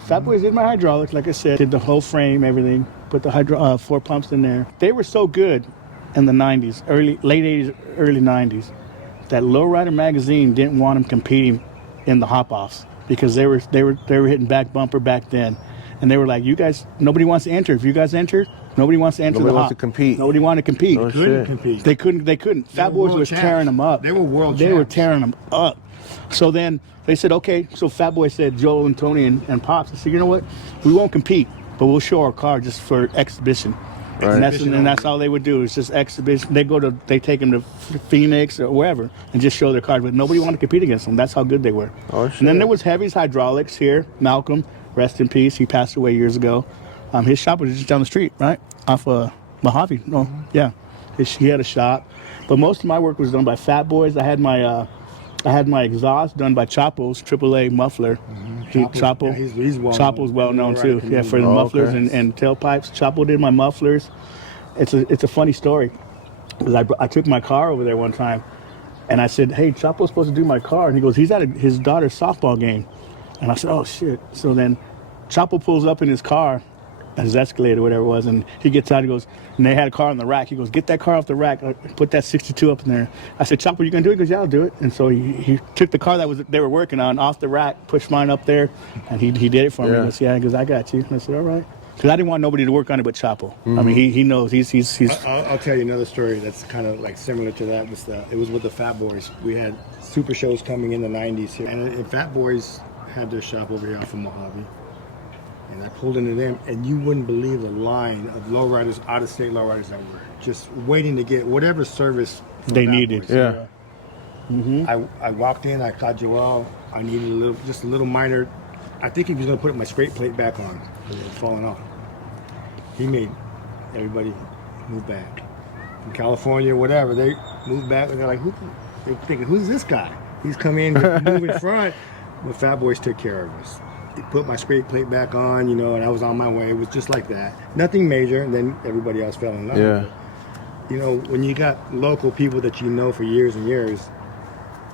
Fat Boys did my hydraulics, like I said, did the whole frame, everything, put the 4 pumps in there. They were so good in the 90s, late 80s, early 90s, that Lowrider magazine didn't want them competing in the hop-offs because they were hitting back bumper back then. And they were like, you guys, nobody wants to enter. If you guys enter, nobody wants to enter Nobody the wants hop. to compete. Nobody wanted to compete. No Couldn't shit. compete. They couldn't. Fat Boys was tearing them up. They were world They were champs. tearing them up. So then they said, okay. So Fat Boy said, Joel and Tony and Pops, they said, you know what? We won't compete, but we'll show our car just for exhibition. Right. And that's all they would do. It's just exhibition. They take them to Phoenix or wherever and just show their cars. But nobody wanted to compete against them. That's how good they were. Oh, shit. And then there was Heavy's Hydraulics here. Malcolm, rest in peace. He passed away years ago. His shop was just down the street, right? Off Mojave. No, yeah. He had a shop. But most of my work was done by Fat Boys. I had my exhaust done by Chapo's AAA muffler. Chapo, he's well Chapo's well known too. Yeah, for the mufflers and tailpipes. Chapo did my mufflers. It's a funny story because I took my car over there one time, and I said, "Hey, Chapo's supposed to do my car," and he goes, "He's at his daughter's softball game," and I said, "Oh shit!" So then Chapo pulls up in his car, his Escalade or whatever it was, and he gets out. He goes, and they had a car on the rack. He goes, "Get that car off the rack. Put that 62 up in there." I said, "Chapo, you gonna do it?" He goes, "Yeah, I'll do it." And so he took the car they were working on off the rack, pushed mine up there, and he did it for me. He goes, "Yeah," he goes, "I got you." And I said, "All right," because I didn't want nobody to work on it but Chapo. I mean, he knows. He's. I'll tell you another story that's kind of like similar to that. It was with the Fat Boys. We had super shows coming in the 90s here, and Fat Boys had their shop over here off of Mojave. And I pulled into them, and you wouldn't believe the line of lowriders, out-of-state lowriders that were just waiting to get whatever service They needed. Boys. Yeah. I walked in, I called Joel. I needed just a little minor. I think he was going to put my scrape plate back on. It was falling off. He made everybody move back. From California, whatever, they moved back, and they're like, they're thinking, who's this guy? He's come in, moving front. But Fat Boys took care of us. They put my scrape plate back on, and I was on my way. It was just like that. Nothing major, and then everybody else fell in love. Yeah. When you got local people that you know for years and years,